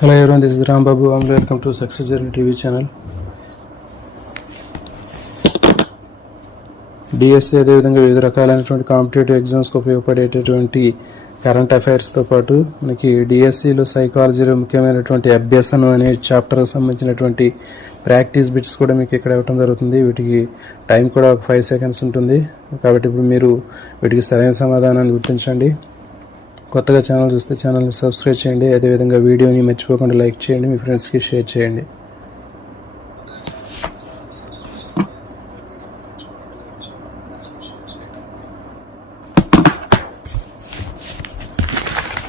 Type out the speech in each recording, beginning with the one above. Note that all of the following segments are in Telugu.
Hello everyone, this is Ram Babu. Welcome to Success Journey TV channel. DSC అదేవిధంగా వివిధ రకాలైనటువంటి కాంపిటేటివ్ ఎగ్జామ్స్కి ఉపయోగపడేటటువంటి కరెంట్ అఫైర్స్తో పాటు మనకి డిఎస్సిలో సైకాలజీలో ముఖ్యమైనటువంటి అభ్యసనం అనే చాప్టర్కి సంబంధించినటువంటి ప్రాక్టీస్ బిట్స్ కూడా మీకు ఇక్కడ ఇవ్వడం జరుగుతుంది. వీటికి టైం కూడా ఒక 5 seconds ఉంటుంది. కాబట్టి ఇప్పుడు మీరు వీటికి సరైన సమాధానాన్ని గుర్తించండి. కొత్తగా ఛానల్ చూస్తే ఛానల్ని సబ్స్క్రైబ్ చేయండి. అదేవిధంగా వీడియోని మర్చిపోకుండా లైక్ చేయండి, మీ ఫ్రెండ్స్కి షేర్ చేయండి.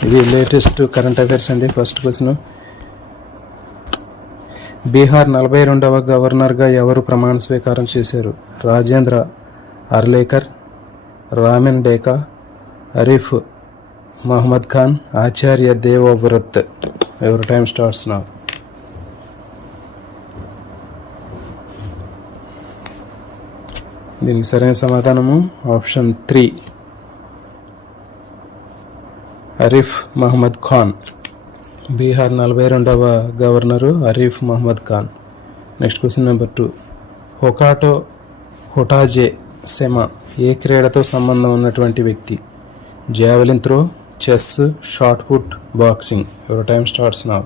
ఇది లేటెస్ట్ కరెంట్ అఫైర్స్ అండి. ఫస్ట్ క్వశ్చన్, బీహార్ 42వ గవర్నర్గా ఎవరు ప్రమాణ స్వీకారం చేశారు? రాజేంద్ర అర్లేకర్, రామెన్ డేకా, అరీఫ్ మహమ్మద్ ఖాన్, ఆచార్య దేవవ్రత్. ఎవరి టైం స్టార్ట్స్ నౌ. దీనికి సరైన సమాధానము ఆప్షన్ 3, అరీఫ్ మహమ్మద్ ఖాన్. బీహార్ 42వ governor Arif Mohammad Khan. Next question number 2, Hotozhe Sema ఏ క్రీడతో సంబంధం ఉన్నటువంటి వ్యక్తి? Javelin throw, chess, shot put, boxing. Your time starts now.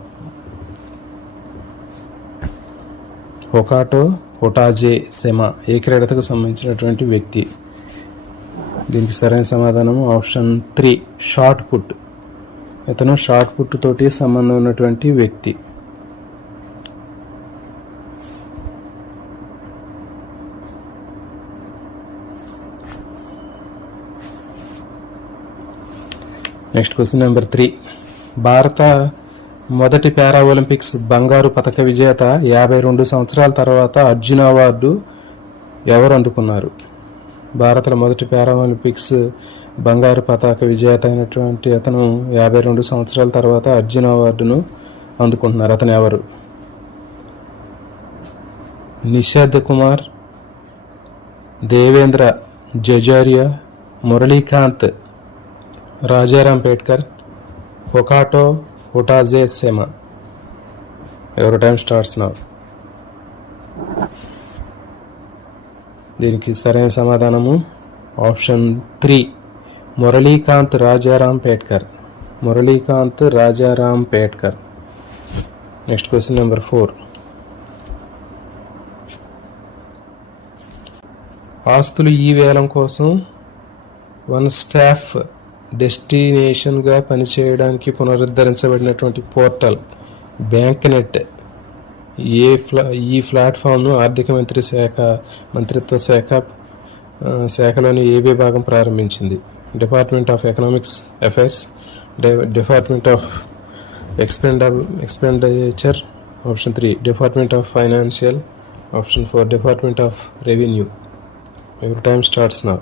Hotozhe Sema ఏ క్రీడకు సంబంధించినటువంటి వ్యక్తి? దీనికి సరైన సమాధానం ఆప్షన్ 3, షార్ట్ పుట్. ఇతను షార్ట్ పుట్ తోటి సంబంధం ఉన్నటువంటి వ్యక్తి. నెక్స్ట్ క్వశ్చన్ నెంబర్ 3, భారత మొదటి పారా ఒలింపిక్స్ బంగారు పతక విజేత 52 సంవత్సరాల తర్వాత అర్జున అవార్డు ఎవరు అందుకున్నారు? భారత మొదటి పారా ఒలింపిక్స్ బంగారు పతాక విజేత అయినటువంటి అతను 52 సంవత్సరాల తర్వాత అర్జున అవార్డును అందుకుంటున్నారు. అతను ఎవరు? నిషాద్ కుమార్, దేవేంద్ర జజారియా, మురళీకాంత్, రాజారాం పేట్కర్, హొటాజే సెమా. ఎవరి టైం స్టార్ట్స్ నౌ. దీనికి సరైన సమాధానము option 3, Muralikanth Rajaram Petkar. Muralikanth Rajaram Petkar. Next question number 4, ఆస్తులు ఈ వేలం కోసం వన్ స్టాప్ డెస్టినేషన్గా పనిచేయడానికి పునరుద్ధరించబడినటువంటి పోర్టల్ బ్యాంక్ నెట్ ఈ ప్లాట్ఫామ్ను ఆర్థిక మంత్రిత్వ శాఖలోని ఏ విభాగం ప్రారంభించింది? Department of economics affairs, department of expenditure, option 3 department of financial, option 4 department of revenue. ఎవరి టైం స్టార్ట్స్ నౌ.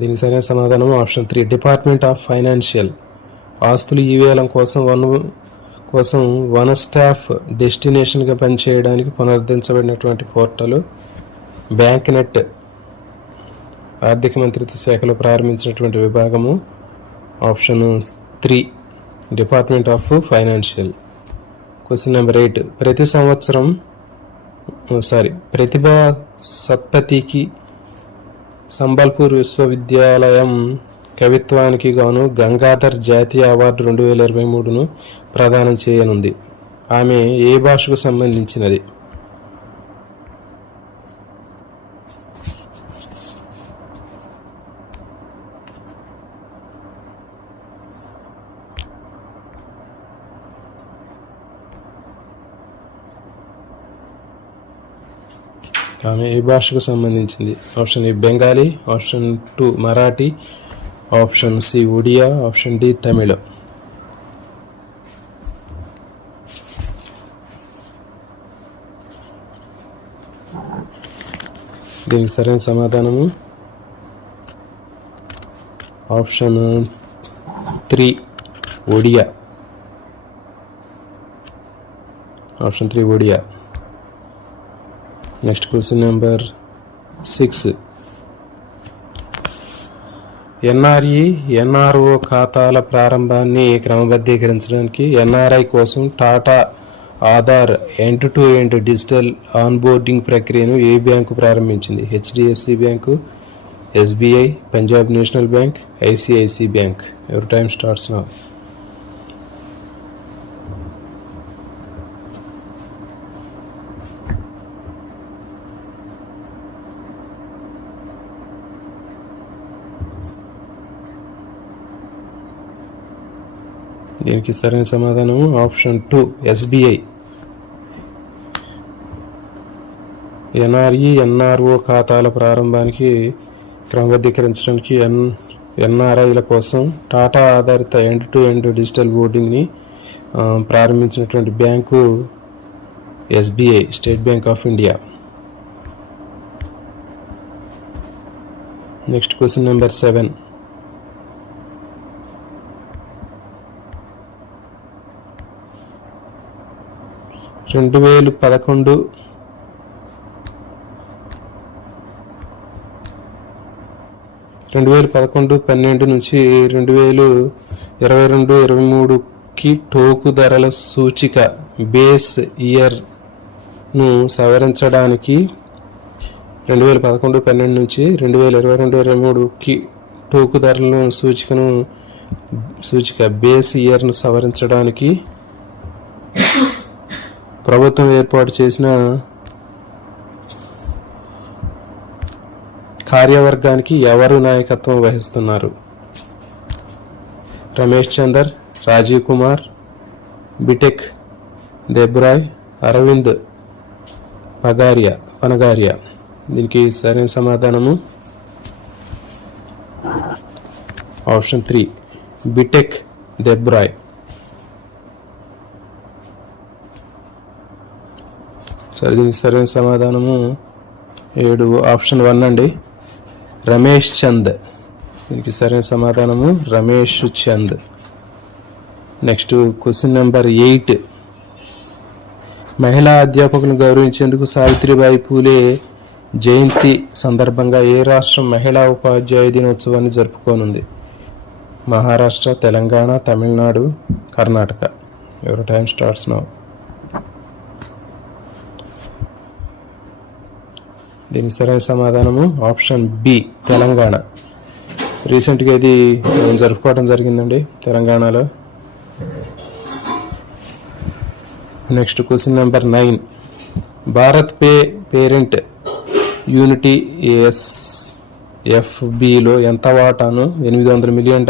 దీనికి సరైన సమాధానం ఆప్షన్ 3 డిపార్ట్మెంట్ ఆఫ్ ఫైనాన్షియల్. ఆస్తులు ఈ వేలం కోసం వన్ స్టాప్ డెస్టినేషన్గా పనిచేయడానికి పునరుద్ధరించబడినటువంటి పోర్టల్ బ్యాంక్ నెట్ ఆర్థిక మంత్రిత్వ శాఖలో ప్రారంభించినటువంటి విభాగము option 3 department of financial. Question number 8, ప్రతిభా సత్పతికి సంబల్పూర్ విశ్వవిద్యాలయం కవిత్వానికి గాను గంగాధర్ జాతీయ అవార్డు 2023ను ప్రదానం చేయనుంది. ఆమె ఏ భాషకు సంబంధించినది? ఆమె ఏ భాషకు సంబంధించింది? Option A Bengali, option 2 Marathi, option C Odia, option D Tamil. దీనికి సరైన సమాధానము option 3 Odia. Option 3 Odia. Next question number 6. NRE NRO ఖాతాల ప్రారంభాన్ని క్రమబద్ధీకరించడానికి ఎన్ఆర్ఐ కోసం Tata Aadhaar end to end digital onboarding ప్రక్రియను ఏ బ్యాంకు ప్రారంభించింది? HDFC bank, SBI, Punjab national bank, ICICI bank. Your time starts now. దీనికి సరైన సమాధానం ఆప్షన్ 2 ఎస్బీఐ. ఎన్ఆర్ఈ ఎన్ఆర్ఓ ఖాతాల ప్రారంభానికి క్రమబద్ధీకరించడానికి ఎన్ఆర్ఐల కోసం టాటా ఆధారిత ఎండ్-టు-ఎండ్ డిజిటల్ బోర్డింగ్ని ప్రారంభించినటువంటి bank SBI, state bank of India. Next question number 7. 2011-12 నుంచి 2022-23కి టోకు ధరల సూచిక బేస్ ఇయర్ను సవరించడానికి 2011-12 నుంచి 2022-23కి టోకు ధరల సూచిక బేస్ ఇయర్ను సవరించడానికి ప్రభుత్వం ఏర్పాటు చేసిన కార్యవర్గానికి ఎవరు నాయకత్వం వహిస్తున్నారు? రమేష్ చందర్, రాజీవ్ కుమార్, బిటెక్ దేబ్రాయ్, అరవింద్ పనగారియా. దీనికి సరైన సమాధానము ఆప్షన్ 3 బిటెక్ దేబ్రాయ్. సరే, దీనికి సరైన సమాధానము 7 ఆప్షన్ 1 అండి, రమేష్ చంద్. దీనికి సరైన సమాధానము Ramesh Chand. Next question number 8. మహిళా అధ్యాపకులను గౌరవించేందుకు సావిత్రిబాయి పూలే జయంతి సందర్భంగా ఏ రాష్ట్రం మహిళా ఉపాధ్యాయ దినోత్సవాన్ని జరుపుకోనుంది? Maharashtra, Telangana, Tamil Nadu, Karnataka. Your time starts now. దీనికి సరైన సమాధానము ఆప్షన్ బి తెలంగాణ. రీసెంట్గా ఇది జరుపుకోవడం జరిగిందండి తెలంగాణలో. Next question number 9. Bharat Pe parent Unity ఎస్ఎఫ్బిలో ఎంత వాటాను $800 మిలియన్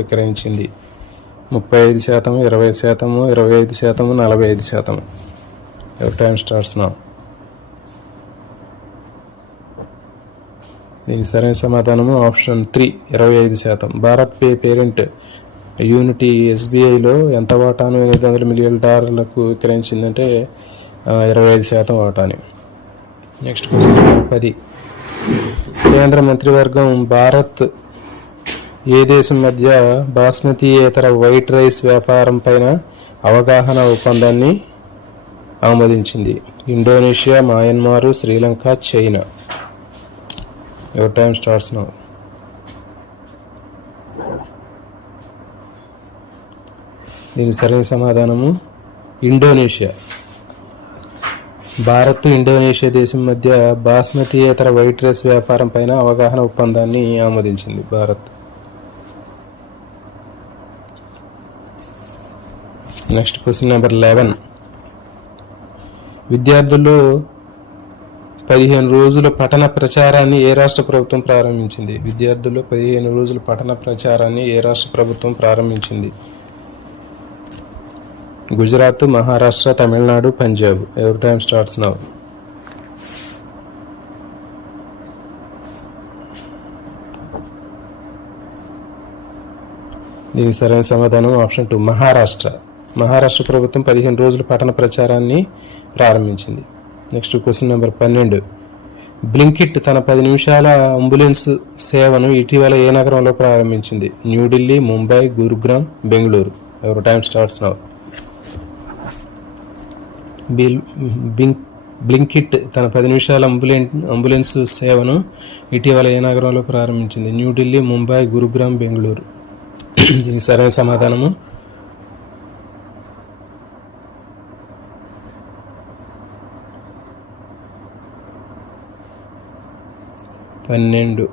విక్రయించింది? 35%, 20%, 25%, 45%. ఎవరి టైం స్టార్ట్స్ నౌ. దీనికి సరైన సమాధానము option 3 25%. Bharat Pe parent Unity ఎస్బీఐలో ఎంత వాటాను $800 మిలియన్ విక్రయించిందంటే 25% వాటాని. Next question number 10. కేంద్ర మంత్రివర్గం భారత్ ఏ దేశం మధ్య బాస్మతీయేతర వైట్ రైస్ వ్యాపారం పైన అవగాహన ఒప్పందాన్ని ఆమోదించింది? Indonesia, Myanmar, Sri Lanka, China. Your time starts now. దీనికి సరైన సమాధానము ఇండోనేషియా. భారత్, ఇండోనేషియా దేశం మధ్య బాస్మతీయేతర వైట్ రైస్ వ్యాపారం పైన అవగాహన ఒప్పందాన్ని ఆమోదించింది భారత్. Next question number 11. విద్యార్థుల్లో 15 రోజుల పఠన ప్రచారాన్ని ఏ రాష్ట్ర ప్రభుత్వం ప్రారంభించింది? విద్యార్థుల్లో 15 రోజుల పఠన ప్రచారాన్ని ఏ రాష్ట్ర ప్రభుత్వం ప్రారంభించింది? గుజరాత్, మహారాష్ట్ర, తమిళనాడు, పంజాబ్. ఎవరి టైం స్టార్ట్స్ నౌ. దీనికి సరైన సమాధానం ఆప్షన్ 2 మహారాష్ట్ర. మహారాష్ట్ర ప్రభుత్వం 15 రోజుల పఠన ప్రచారాన్ని ప్రారంభించింది. Next question number 12. బ్లింకిట్ తన 10 నిమిషాల అంబులెన్స్ సేవను ఇటీవల ఏ నగరంలో ప్రారంభించింది? న్యూఢిల్లీ, ముంబై, గురుగ్రామ్, బెంగళూరు. ఎవరి టైం స్టార్ట్స్ నౌ. బ్లింకిట్ తన 10 నిమిషాల అంబులెన్స్ సేవను ఇటీవల ఏ నగరంలో ప్రారంభించింది? న్యూఢిల్లీ, ముంబై, గురుగ్రామ్, బెంగళూరు. దీనికి సరైన సమాధానము 12.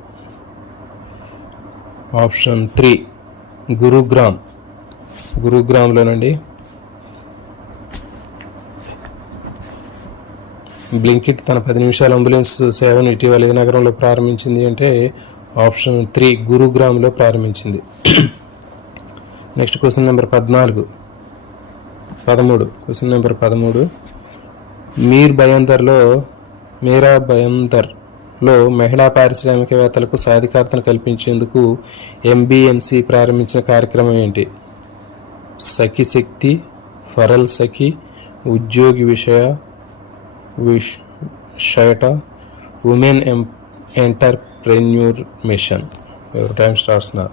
ఆప్షన్ 3 గురుగ్రామ్లోనండి. బ్లింకిట్ తన 10 నిమిషాల అంబులెన్స్ సేవను ఇటీవల ఏ నగరంలో ప్రారంభించింది అంటే ఆప్షన్ 3 గురుగ్రామ్లో ప్రారంభించింది. Next question number 13. Question number 13. మీరా భయందర్లో మహిళా పారిశ్రామికవేత్తలకు సాధికారతను కల్పించేందుకు MBMC ప్రారంభించిన కార్యక్రమం ఏంటి? సఖి శక్తి, ఫరల్ సఖి, ఉద్యోగి విషయట, women entrepreneur mission. Time starts now.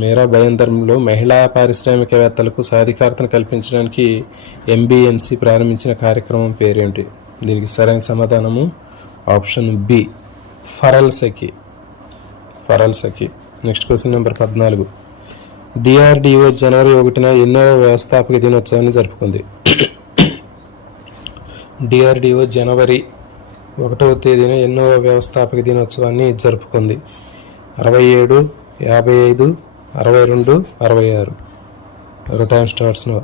Mira భయందర్లో మహిళా పారిశ్రామికవేత్తలకు సాధికారతను కల్పించడానికి MBMC ప్రారంభించిన కార్యక్రమం పేరేంటి? దీనికి సరైన సమాధానము ఆప్షన్ బి ఫరల్ Sakhi. Next question number 14. DRDO జనవరి 1న ఎన్నో వ్యవస్థాపక దినోత్సవాన్ని జరుపుకుంది? DRDO జనవరి 1వ తేదీన ఎన్నో వ్యవస్థాపక దినోత్సవాన్ని జరుపుకుంది? 67, 55, 62, 66. Time starts now.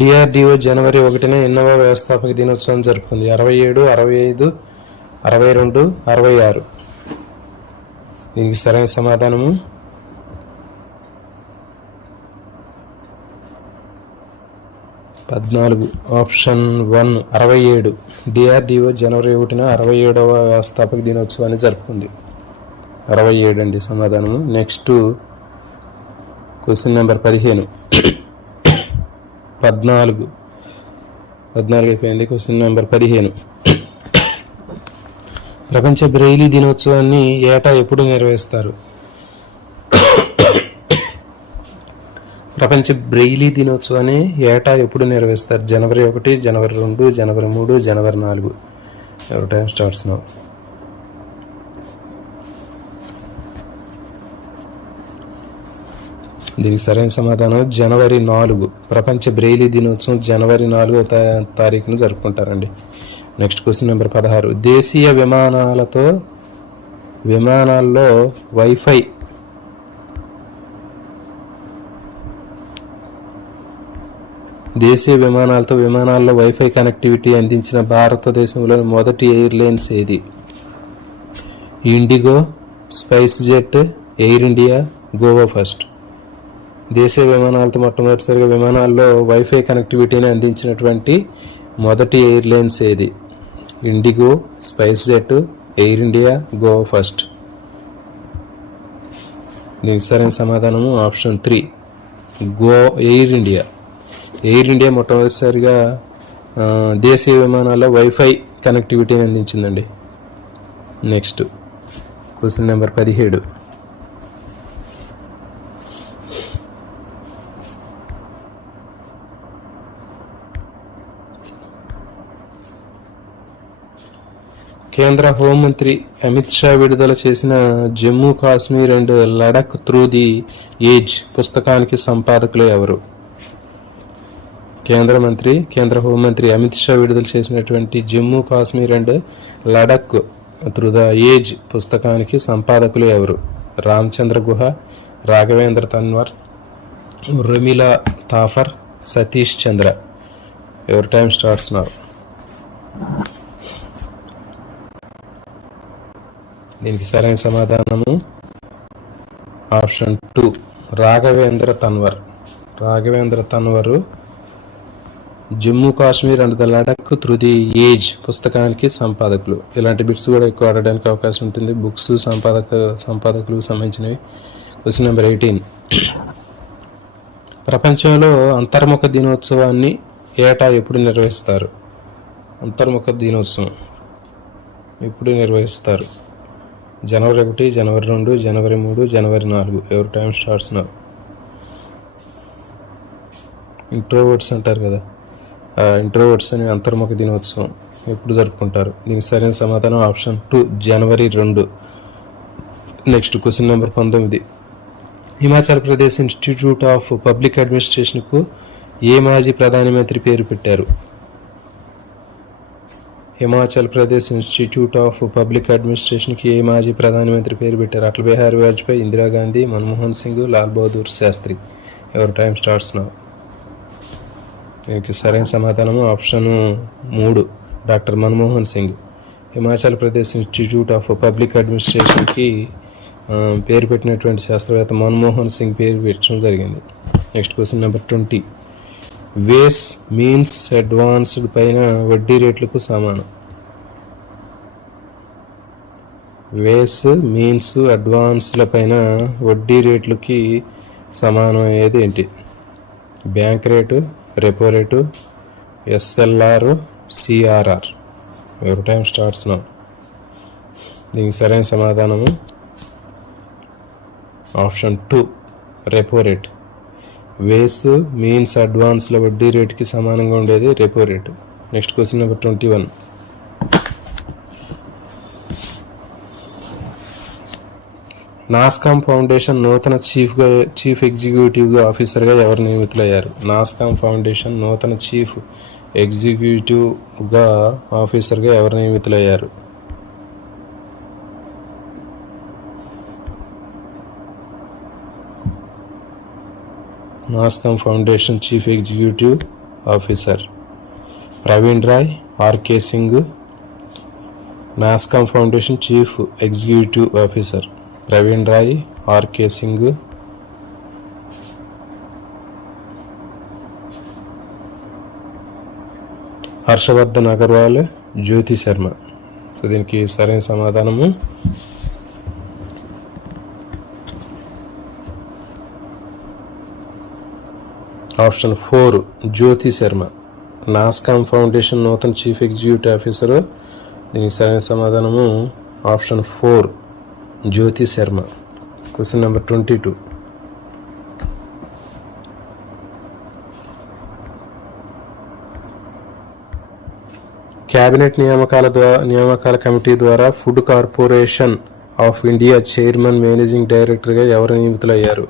DRDO జనవరి 1న ఎన్నవ వ్యవస్థాపక దినోత్సవం జరుపుకుంది? 67, 65, 62, 66. దీనికి సరైన సమాధానము 14. ఆప్షన్ 1 67. DRDO జనవరి 1న 67వ వ్యవస్థాపక దినోత్సవాన్ని జరుపుకుంది. 67 అండి సమాధానము. Next question number 15. 14 అయిపోయింది. Question number 15. ప్రపంచ బ్రెయిలీ దినోత్సవాన్ని ఏటా ఎప్పుడు నిర్వహిస్తారు? ప్రపంచ బ్రెయిలీ దినోత్సవాన్ని ఏటా ఎప్పుడు నిర్వహిస్తారు? జనవరి 1, జనవరి 2, జనవరి 3, జనవరి 4. Time starts now. దీనికి సరైన సమాధానం జనవరి 4. ప్రపంచ బ్రెయిలీ దినోత్సవం జనవరి 4వ తారీఖున జరుపుకుంటారండి. Next question number 16. దేశీయ విమానాల్లో వైఫై కనెక్టివిటీ అందించిన భారతదేశంలోని మొదటి ఎయిర్లైన్స్ ఏది? IndiGo, spice jet, air India, Goa first. దేశీయ విమానాలతో మొట్టమొదటిసారిగా విమానాల్లో వైఫై కనెక్టివిటీని అందించినటువంటి మొదటి ఎయిర్లైన్స్ ఏది? IndiGo, spice jet, air India, Goa first. దీనికి సరైన సమాధానము option 3 air India. Air India మొట్టమొదటిసారిగా దేశీయ విమానాల్లో వైఫై కనెక్టివిటీని అందించిందండి. Next question number 17. కేంద్ర హోంమంత్రి అమిత్ షా విడుదల చేసిన Jammu Kashmir and Ladakh through the age పుస్తకానికి సంపాదకులు ఎవరు? కేంద్ర హోంమంత్రి అమిత్ షా విడుదల చేసినటువంటి Jammu Kashmir and Ladakh through the age పుస్తకానికి సంపాదకులు ఎవరు? రామచంద్ర గుహ, రాఘవేంద్ర తన్వర్, రమీలా తాఫర్, సతీష్ చంద్ర. ఎవరి టైం స్టార్ట్స్ నౌ. దీనికి సరైన సమాధానము option 2 Raghavendra Tanwar. Raghavendra Tanwar Jammu Kashmir and the Ladakh through the age పుస్తకానికి సంపాదకులు. ఇలాంటి బిట్స్ కూడా ఎక్కువ ఆడడానికి అవకాశం ఉంటుంది. బుక్స్ సంపాదకులకు సంబంధించినవి. Question number 18. ప్రపంచంలో అంతర్ముఖ దినోత్సవాన్ని ఏటా ఎప్పుడు నిర్వహిస్తారు? అంతర్ముఖ దినోత్సవం ఎప్పుడు నిర్వహిస్తారు? జనవరి 1, జనవరి 2, జనవరి 3, జనవరి 4. ఎవరి టైం స్టార్ట్స్ నౌ. ఇంట్రోవర్ట్స్ అంటారు కదా, ఇంట్రోవర్ట్స్ అని అంతర్ముఖ దినోత్సవం ఎప్పుడు జరుపుకుంటారు? దీనికి సరైన సమాధానం ఆప్షన్ 2 జనవరి 2. Next question number 19. Himachal Pradesh institute of public అడ్మినిస్ట్రేషన్కు ఏ మాజీ ప్రధానమంత్రి పేరు పెట్టారు? Himachal Pradesh institute of public అడ్మినిస్ట్రేషన్కి ఏ మాజీ ప్రధానమంత్రి పేరు పెట్టారు? అటల్ బిహారీ వాజ్పేయి, ఇందిరాగాంధీ, మన్మోహన్ సింగ్, లాల్ బహదూర్ శాస్త్రి. ఎవరి టైం స్టార్ట్స్ నౌ. దీనికి సరైన సమాధానము option 3 doctor Manmohan Singh. Himachal Pradesh institute of public అడ్మినిస్ట్రేషన్కి పేరు పెట్టినటువంటి శాస్త్రవేత్త మన్మోహన్ సింగ్ పేరు పెట్టడం జరిగింది. Next question number 20. Ways means advanced పైన వడ్డీ రేట్లకు సమానం. వేస్ మీన్స్ అడ్వాన్స్ల పైన వడ్డీ రేట్లకి సమానం అయ్యేది ఏంటి? Bank rate, repo rate, SLR, CRR. ఎవరి టైం స్టార్ట్స్ నౌ. దీనికి సరైన సమాధానము option 2 repo rate. Ways means అడ్వాన్స్ల వడ్డీ రేటుకి సమానంగా ఉండేది repo rate. Next question number 21. NASSCOM foundation నూతన చీఫ్ ఎగ్జిక్యూటివ్ ఆఫీసర్గా ఎవరు నియమితులయ్యారు? నాస్కామ్ ఫౌండేషన్ నూతన చీఫ్ ఎగ్జిక్యూటివ్గా ఆఫీసర్గా ఎవరు నియమితులయ్యారు? NASSCOM foundation chief executive officer Praveen Rai, RK Singh. NASSCOM foundation chief executive officer Praveen Rai, RK Singh. Harshvardhan Agarwal, జ్యోతి శర్మ. సో దీనికి సరైన సమాధానము ఆప్షన్ 4 జ్యోతి శర్మ. నాస్కామ్ ఫౌండేషన్ నూతన చీఫ్ ఎగ్జిక్యూటివ్ ఆఫీసర్. దీనికి సరైన సమాధానము option 4 Jyoti Sharma. Question number 22. Cabinet నియామకాల కమిటీ ద్వారా food corporation of India chairman managing డైరెక్టర్గా ఎవరు నియమితులయ్యారు?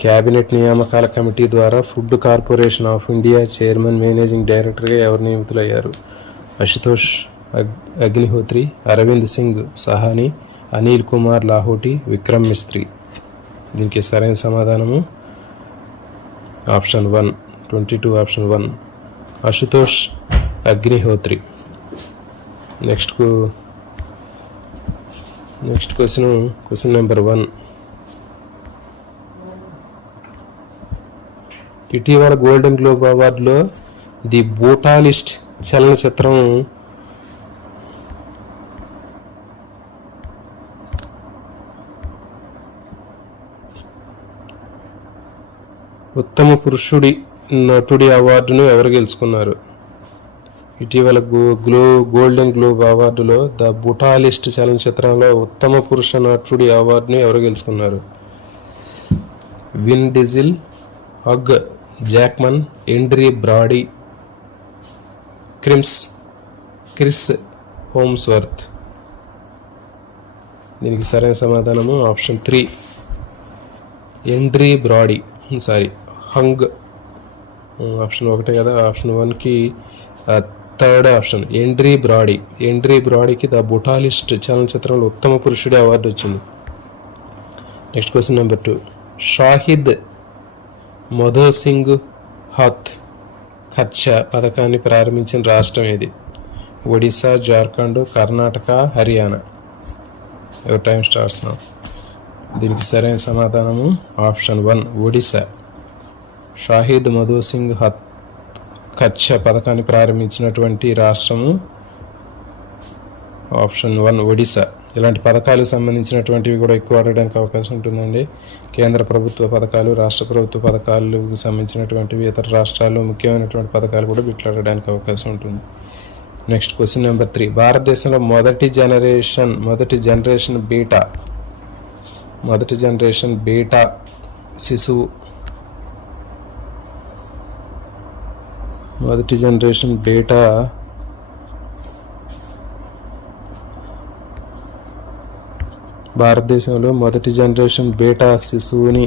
క్యాబినెట్ నియామకాల కమిటీ ద్వారా food corporation of India chairman managing డైరెక్టర్గా ఎవరు నియమితులయ్యారు? అశుతోష్ అగ్నిహోత్రి, అరవింద్ సింగ్ సహాని, అనిల్ కుమార్ లాహోటి, విక్రమ్ మిస్త్రీ. దీనికి సరైన సమాధానము option 1 22 option 1 Ashutosh Agnihotri. Next question number 1. ఇటీవల గోల్డెన్ గ్లోబ్ అవార్డులో ది బూటాలిస్ట్ చలనచిత్రం ఉత్తమ పురుషుడి నటుడి అవార్డును ఎవరు గెలుచుకున్నారు? ఇటీవల గోల్డెన్ గ్లోబ్ అవార్డులో ద బూటాలిస్ట్ చలనచిత్రంలో ఉత్తమ పురుష నటుడి అవార్డును ఎవరు గెలుచుకున్నారు? విన్ డీజిల్, హగ్ జాక్మన్, ఎండ్రీ బ్రాడీ, క్రిస్ హోమ్స్వర్త్. దీనికి సరైన సమాధానము ఆప్షన్ 3 ఎండ్రీ బ్రాడీ. హంగ్ ఆప్షన్ 1 కదా, ఆప్షన్ 1కి థర్డ్ ఆప్షన్ ఎండ్రీ బ్రాడీకి ద బూటాలిస్ట్ చలనచిత్రంలో ఉత్తమ పురుషుడి అవార్డు వచ్చింది. Next question number 2. Shaheed Madho Singh Haath Kharcha పథకాన్ని ప్రారంభించిన రాష్ట్రం ఏది? Odisha, Jharkhand, Karnataka, Haryana. Your time starts now. దీనికి సరైన సమాధానము ఆప్షన్ 1 ఒడిశా. షాహిద్ మధు సింగ్ కచ్చ పథకాన్ని ప్రారంభించినటువంటి రాష్ట్రము ఆప్షన్ 1 ఒడిశా. ఇలాంటి పథకాలకు సంబంధించినటువంటివి కూడా ఎక్కువ అడగడానికి అవకాశం ఉంటుందండి. కేంద్ర ప్రభుత్వ పథకాలు, రాష్ట్ర ప్రభుత్వ పథకాలకు సంబంధించినటువంటివి, ఇతర రాష్ట్రాల్లో ముఖ్యమైనటువంటి పథకాలు కూడా బిట్లు అడగడానికి అవకాశం ఉంటుంది. Next question number 3. భారతదేశంలో మొదటి జనరేషన్ బీటా శిశువు భారతదేశంలో మొదటి జనరేషన్ బీటా శిశువుని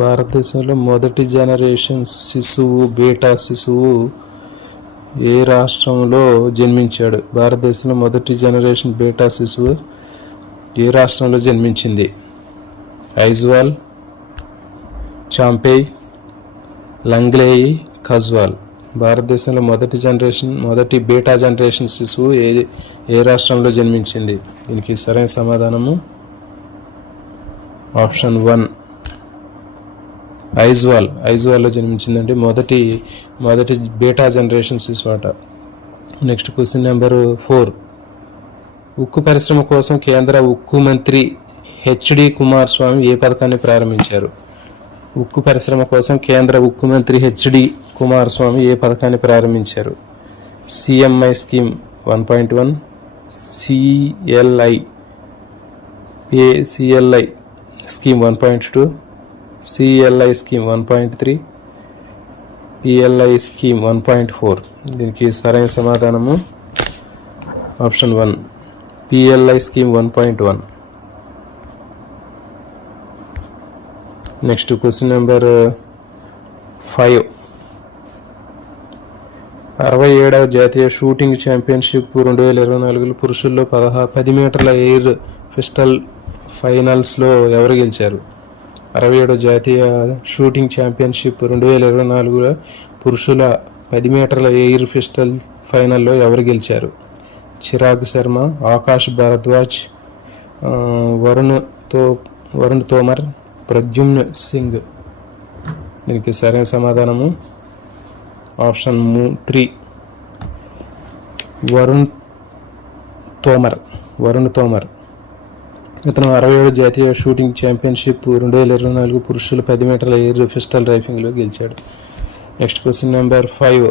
భారతదేశంలో మొదటి జనరేషన్ బీటా శిశువు ఏ రాష్ట్రంలో జన్మించాడు? భారతదేశంలో మొదటి జనరేషన్ బీటా శిశువు ఏ రాష్ట్రంలో జన్మించింది? ఐజ్వాల్, చాంపేయ్, లంగ్లేయి, కజ్వాల్. భారతదేశంలో మొదటి బీటా జనరేషన్ శిశువు ఏ రాష్ట్రంలో జన్మించింది? దీనికి సరైన సమాధానము ఆప్షన్ 1 ఐజ్వాల్లో జన్మించిందండి మొదటి బీటా జనరేషన్ శిశువు అట. Next question number 4. ఉక్కు పరిశ్రమ కోసం కేంద్ర ఉక్కు మంత్రి హెచ్డి కుమారస్వామి ఏ పథకాన్ని ప్రారంభించారు? ఉక్కు పరిశ్రమ కోసం కేంద్ర ఉక్కు మంత్రి హెచ్డి కుమారస్వామి ఏ పథకాన్ని ప్రారంభించారు? CMI scheme 1.1, CLI scheme 1.2, CLI scheme 1.3, PLI scheme 1.4. దీనికి సరైన సమాధానము option 1 PLI scheme 1.1. Next question number 5. 67వ జాతీయ షూటింగ్ ఛాంపియన్షిప్ 2024 పురుషుల్లో 10 మీటర్ల ఎయిర్ పిస్టల్ ఫైనల్స్లో ఎవరు గెలిచారు? 67వ జాతీయ షూటింగ్ ఛాంపియన్షిప్ 2024 పురుషుల 10 మీటర్ల ఎయిర్ పిస్టల్ ఫైనల్లో ఎవరు గెలిచారు? చిరాగ్ శర్మ, ఆకాష్ భారద్వాజ్, వరుణ్ తోమర్, ప్రద్యుమ్న్ సింగ్. దీనికి సరైన సమాధానము ఆప్షన్ 3 వరుణ్ తోమర్. ఇతను 67 జాతీయ షూటింగ్ ఛాంపియన్షిప్ 2024 పురుషుల 10 మీటర్ల ఎయిర్ పిస్టల్ రైఫింగ్లో గెలిచాడు. Next question number 5.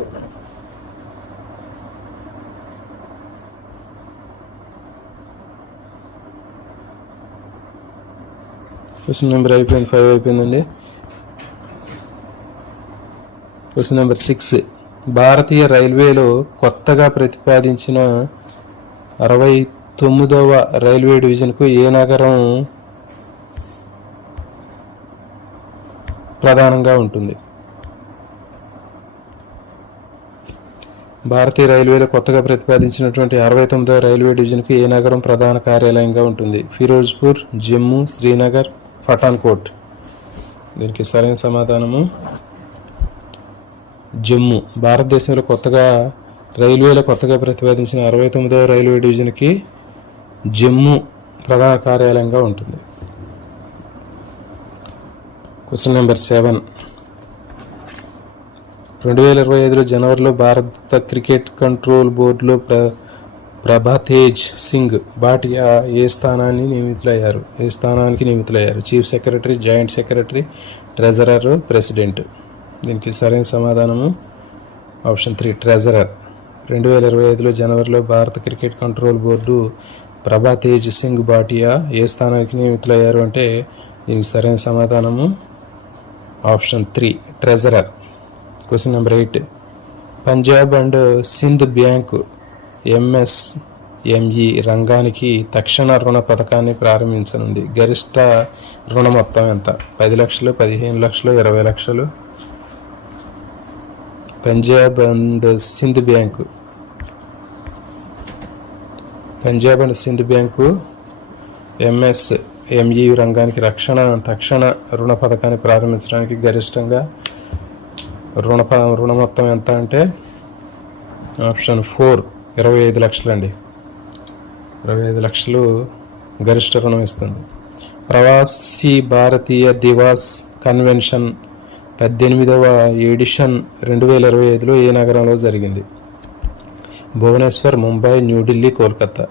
Question number 5 అయిపోయిందండి. Question number 6. భారతీయ రైల్వేలో కొత్తగా ప్రతిపాదించిన 69వ రైల్వే డివిజన్కు ఏ నగరం ప్రధానంగా ఉంటుంది? భారతీయ రైల్వేలో కొత్తగా ప్రతిపాదించినటువంటి 69వ రైల్వే డివిజన్కు ఏ నగరం ప్రధాన కార్యాలయంగా ఉంటుంది? ఫిరోజ్పూర్, జమ్మూ, శ్రీనగర్, పఠాన్కోట్. దీనికి సరైన సమాధానము జమ్మూ. భారతదేశంలో రైల్వేలో కొత్తగా ప్రతిపాదించిన 69వ రైల్వే డివిజన్కి జమ్మూ ప్రధాన కార్యాలయంగా ఉంటుంది. Question number 7. 2025 జనవరిలో భారత క్రికెట్ కంట్రోల్ బోర్డులో ప్రభాతేజ్ సింగ్ భాటియా ఏ స్థానానికి నియమితులయ్యారు? Chief secretary, joint secretary, treasurer, president. దీనికి సరైన సమాధానము ఆప్షన్ 3 ట్రెజరర్. 2025 జనవరిలో భారత cricket control board Prabhtej Singh Bhatia ఏ స్థానానికి నియమితులయ్యారు అంటే దీనికి సరైన సమాధానము option 3 treasurer. Question number 8. Punjab and Sind bank MSME రంగానికి తక్షణ రుణ పథకాన్ని ప్రారంభించనుంది. గరిష్ట రుణ మొత్తం ఎంత? 10 లక్షలు, 15 లక్షలు, 20 లక్షలు. Punjab and Sind bank MSME రంగానికి తక్షణ రుణ పథకాన్ని ప్రారంభించడానికి గరిష్టంగా రుణ మొత్తం ఎంత అంటే ఆప్షన్ 4 25 లక్షలు అండి. 25 లక్షలు గరిష్ట రుణం ఇస్తుంది. ప్రవాసీ భారతీయ దివాస్ కన్వెన్షన్ 18వ ఎడిషన్ 2025లో ఏ నగరంలో జరిగింది? భువనేశ్వర్, ముంబై, న్యూఢిల్లీ, కోల్కతా.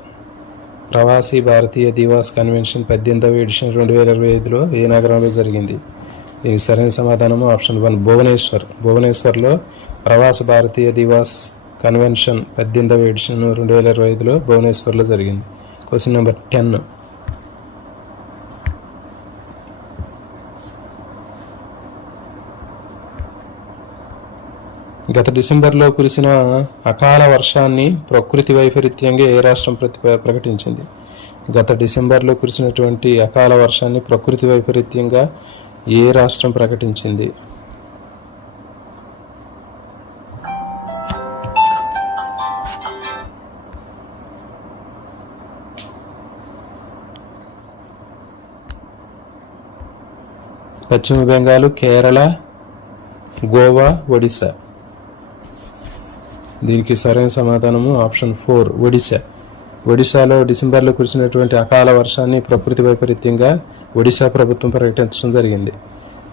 ప్రవాసీ భారతీయ దివాస్ కన్వెన్షన్ 18వ ఎడిషన్ 2025లో ఏ నగరంలో జరిగింది? దీనికి సరైన సమాధానము ఆప్షన్ 1 భువనేశ్వర్లో ప్రవాస భారతీయ దివాస్ కన్వెన్షన్ 18వ ఎడిషన్ 2025లో భువనేశ్వర్లో జరిగింది. Question number 10. గత డిసెంబర్లో కురిసిన అకాల వర్షాన్ని ప్రకృతి వైపరీత్యంగా ఏ రాష్ట్రం ప్రకటించింది? గత డిసెంబర్లో కురిసినటువంటి అకాల వర్షాన్ని ప్రకృతి వైపరీత్యంగా ఏ రాష్ట్రం ప్రకటించింది? పశ్చిమ బెంగాల్, కేరళ, గోవా, ఒడిశా. దీనికి సరైన సమాధానము ఆప్షన్ 4 ఒడిశాలో డిసెంబర్లో కురిసినటువంటి అకాల వర్షాన్ని ప్రకృతి వైపరీత్యంగా ఒడిశా ప్రభుత్వం ప్రకటించడం జరిగింది.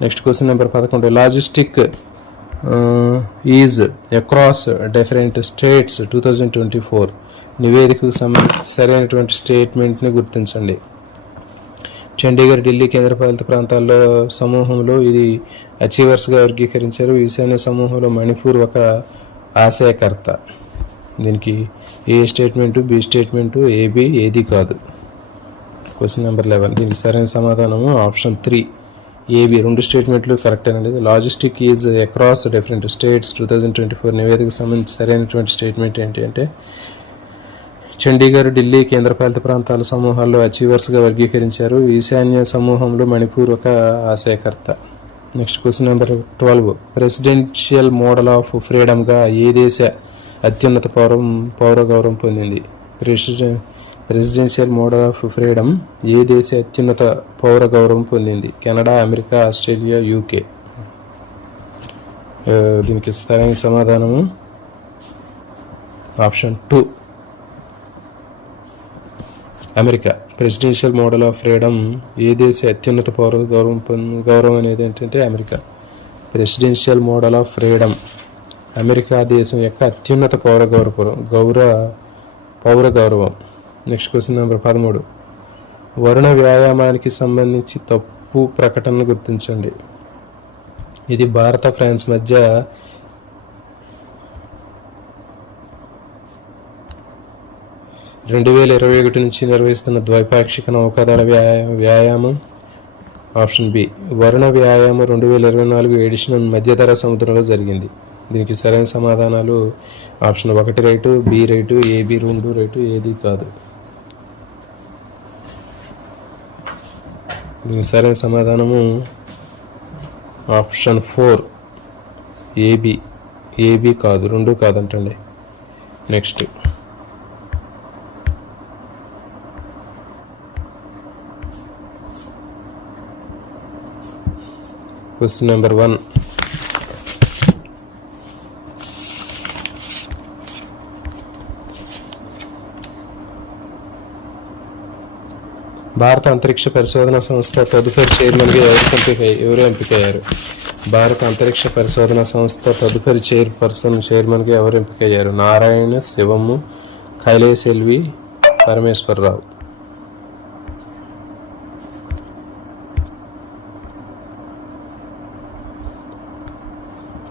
Next question number 11. Logistic is across different states 2024 నివేదికకు సరైనటువంటి స్టేట్మెంట్ని గుర్తించండి. చండీగఢ్, ఢిల్లీ కేంద్రపాలిత ప్రాంతాల్లో సమూహంలో ఇది అచీవర్స్గా వర్గీకరించారు. ఈశాన్య సమూహంలో మణిపూర్ ఒక ఆశయకర్త. దీనికి ఏ స్టేట్మెంటు, బి స్టేట్మెంటు, ఏబి ఏది కాదు. Question number 11. దీనికి సరైన సమాధానము ఆప్షన్ 3 ఏబి. 2 స్టేట్మెంట్లు కరెక్ట్ అండి. Logistic is across different states 2024 నివేదికకు సంబంధించి సరైనటువంటి స్టేట్మెంట్ ఏంటి అంటే చండీగఢ్, ఢిల్లీ కేంద్రపాలిత ప్రాంతాల సమూహాల్లో అచీవర్స్గా వర్గీకరించారు. ఈశాన్య సమూహంలో మణిపూర్ ఒక ఆశయకర్త. Next question number 12. Presidential medal of ఫ్రీడమ్గా ఏ దేశ అత్యున్నత పౌర గౌరవం పొందింది? ప్రెసిడెన్షియల్ మోడల్ ఆఫ్ ఫ్రీడమ్ ఏ దేశ అత్యున్నత పౌర గౌరవం పొందింది? Canada, America, Australia, UK. దీనికి సరైన సమాధానము option 2 America. Presidential medal of freedom ఏ దేశ అత్యున్నత పౌర గౌరవం అనేది ఏంటంటే America. Presidential medal of freedom America దేశం యొక్క అత్యున్నత పౌర గౌరవం. Next question number 13. వరుణ వ్యాయామానికి సంబంధించి తప్పు ప్రకటనను గుర్తించండి. ఇది భారత, ఫ్రాన్స్ మధ్య 2021 నుంచి నిర్వహిస్తున్న ద్వైపాక్షిక నౌకాదళ వ్యాయామం. Option B. వరుణ వ్యాయామం 2024 ఎడిషన్ మధ్యధరా సముద్రంలో జరిగింది. దీనికి సరైన సమాధానాలు option 1 right, B right, AB 2 right, ఏది కాదు. దీనికి సరైన సమాధానము ఆప్షన్ 4 ఏబి కాదు, 2 కాదంటండి. Next question number 1. భారత అంతరిక్ష పరిశోధన సంస్థ తదుపరి చైర్మన్గా ఎవరు ఎంపికయ్యారు? భారత అంతరిక్ష పరిశోధన సంస్థ తదుపరి చైర్మన్గా ఎవరు ఎంపికయ్యారు? నారాయణ, శివము, కైలేశ్ ఎల్వి, పరమేశ్వరరావు.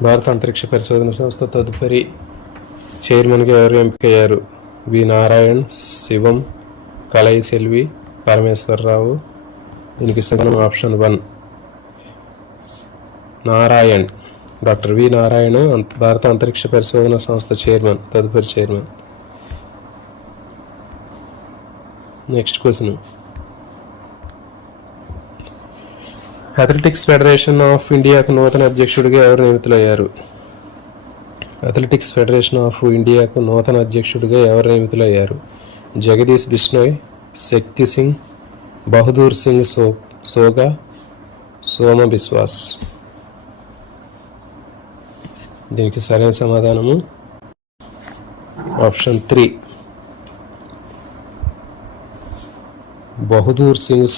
భారత అంతరిక్ష పరిశోధన సంస్థ తదుపరి చైర్మన్గా ఎవరు ఎంపికయ్యారు? వి నారాయణ్, శివం, కైలేశ్ ఎల్వి, పరమేశ్వరరావు. దీనికి సమాధానం option 1 Narayan. Doctor V Narayana, భారత అంతరిక్ష పరిశోధన సంస్థ చైర్మన్, తదుపరి chairman. Next question. Athletics federation of ఇండియాకు నూతన అధ్యక్షుడిగా ఎవరు నియమితులయ్యారు? అథ్లెటిక్స్ ఫెడరేషన్ ఆఫ్ ఇండియాకు నూతన అధ్యక్షుడిగా ఎవరు నియమితులయ్యారు? జగదీష్ బిష్ణోయ్, శక్తి సింగ్, బహదూర్ సింగ్ సోగా, సోమ బిశ్వాస్. దీనికి సరైన సమాధానము option 3, Bahadur Singh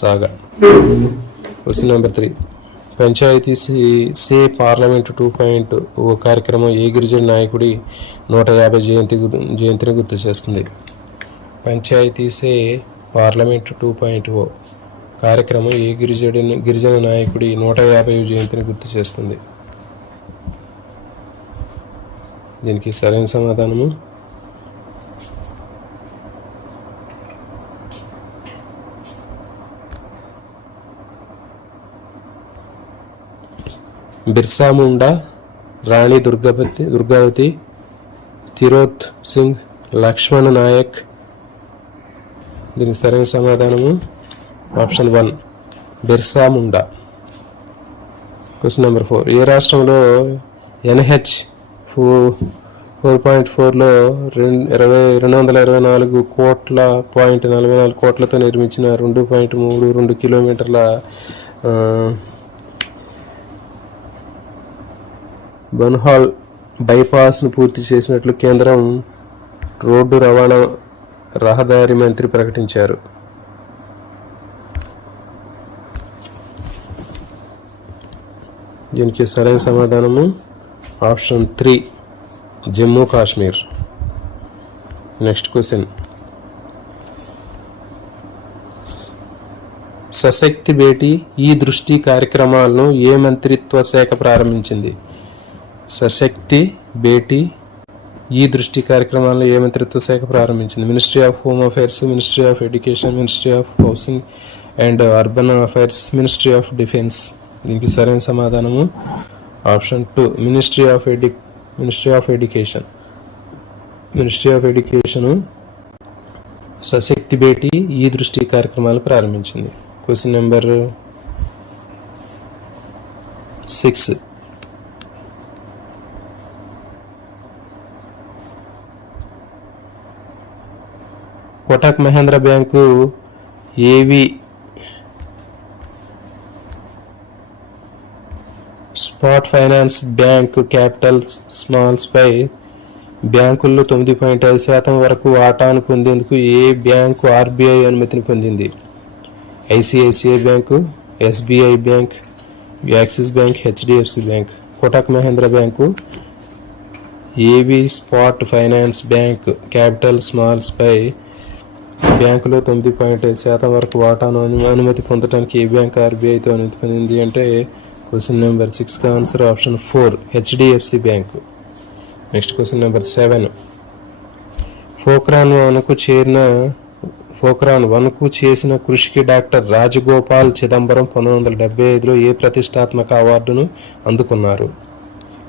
Sagoo. Question number 3. Panchayat se parliament 2.0 కార్యక్రమం ఏ గిరిజన నాయకుడి 150 జయంతిని గుర్తు చేస్తుంది? పంచాయతీ సే పార్లమెంటు 2.0 కార్యక్రమం ఏ గిరిజన నాయకుడి 150 జయంతిని గుర్తు చేస్తుంది? దీనికి సరైన సమాధానము బిర్సా ముండా, రాణి దుర్గావతి, తిరోత్ సింగ్, లక్ష్మణ్ నాయక్. దీనికి సరైన సమాధానము option 1, Birsa Munda. Question number 4. ఏ రాష్ట్రంలో NH 4.4లో 224.44 కోట్లతో నిర్మించిన 2.32 కిలోమీటర్ల బన్హాల్ బైపాస్ను పూర్తి చేసినట్లు కేంద్రం రోడ్డు రవాణా రహదారి మంత్రి ప్రకటించారు? దీనికి సరైన సమాధానము option 3, Jammu Kashmir. Next question. Sashakti Beti ఈ దృష్టి కార్యక్రమాలను ఏ మంత్రిత్వ శాఖ ప్రారంభించింది? సశక్తి బేటీ ఈ దృష్టి కార్యక్రమాలను ఏ మంత్రిత్వ శాఖ ప్రారంభించింది? Ministry of home affairs, ministry of education, ministry of housing and urban affairs, ministry of defence. దీనికి సరైన సమాధానము option 2, ministry of education. Ministry of education Sashakti Beti ఈ దృష్టి కార్యక్రమాలు ప్రారంభించింది. Question number 6. Kotak Mahindra bank ఏవి స్పాట్ ఫైనాన్స్ బ్యాంక్ క్యాపిటల్ స్మాల్స్ పై బ్యాంకుల్లో 9.5% వరకు వాటాను పొందేందుకు ఏ బ్యాంకు RBI అనుమతిని పొందింది? ICICI bank, SBI bank, Axis bank, HDFC bank. Kotak Mahindra bank ఏవి స్పాట్ ఫైనాన్స్ బ్యాంక్ క్యాపిటల్ స్మాల్స్ పై బ్యాంకులో 9.5% వరకు వాటాను అనుమతి పొందడానికి ఏ బ్యాంక్ RBIతో అనుమతి పొందింది అంటే question number 6 answer option 4, HDFC bank. Next question number 7. Pokhran 1కు చేసిన కృషికి డాక్టర్ రాజగోపాల్ చిదంబరం 1975లో ఏ ప్రతిష్టాత్మక అవార్డును అందుకున్నారు?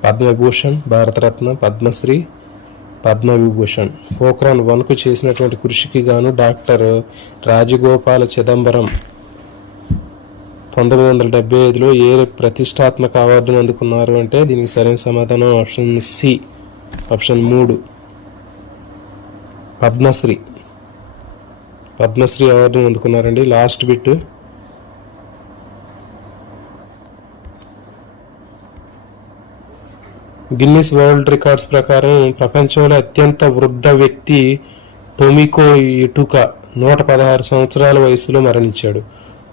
పద్మభూషణ్, భారతరత్న, పద్మశ్రీ, పద్మవిభూషణ్. పోఖ్రాన్ 1కు చేసినటువంటి కృషికి గాను డాక్టర్ రాజగోపాల చిదంబరం 1975లో ఏ ప్రతిష్టాత్మక అవార్డును అందుకున్నారు అంటే దీనికి సరైన సమాధానం ఆప్షన్ సి, ఆప్షన్ 3, పద్మశ్రీ అవార్డును అందుకున్నారండి. Last bit. Guinness world records ప్రకారం ప్రపంచంలో అత్యంత వృద్ధ వ్యక్తి టొమికో ఇటుకా 116 సంవత్సరాల వయసులో మరణించాడు.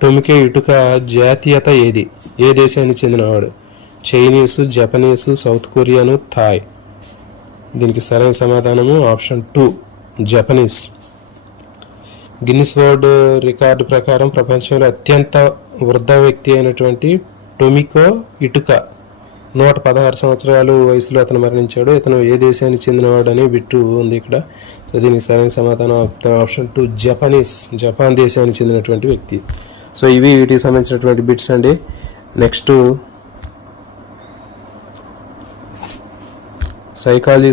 టొమికో ఇటుకా జాతీయత ఏది? ఏ దేశానికి చెందినవాడు? Chinese, Japanese, south Korean, Thai. దీనికి సరైన సమాధానము option 2, Japanese. Guinness world record ప్రకారం ప్రపంచంలో అత్యంత వృద్ధ వ్యక్తి అయినటువంటి టొమికో ఇటుకా 116 సంవత్సరాలు వయసులో అతను మరణించాడు. ఇతను ఏ దేశానికి చెందినవాడు అని బిట్టు ఉంది ఇక్కడ. సో దీనికి సరైన సమాధానం ఆప్షన్ 2, జపాన్ దేశానికి చెందినటువంటి వ్యక్తి. సో ఇవి వీటికి సంబంధించినటువంటి బిట్స్ అండి. Next psychology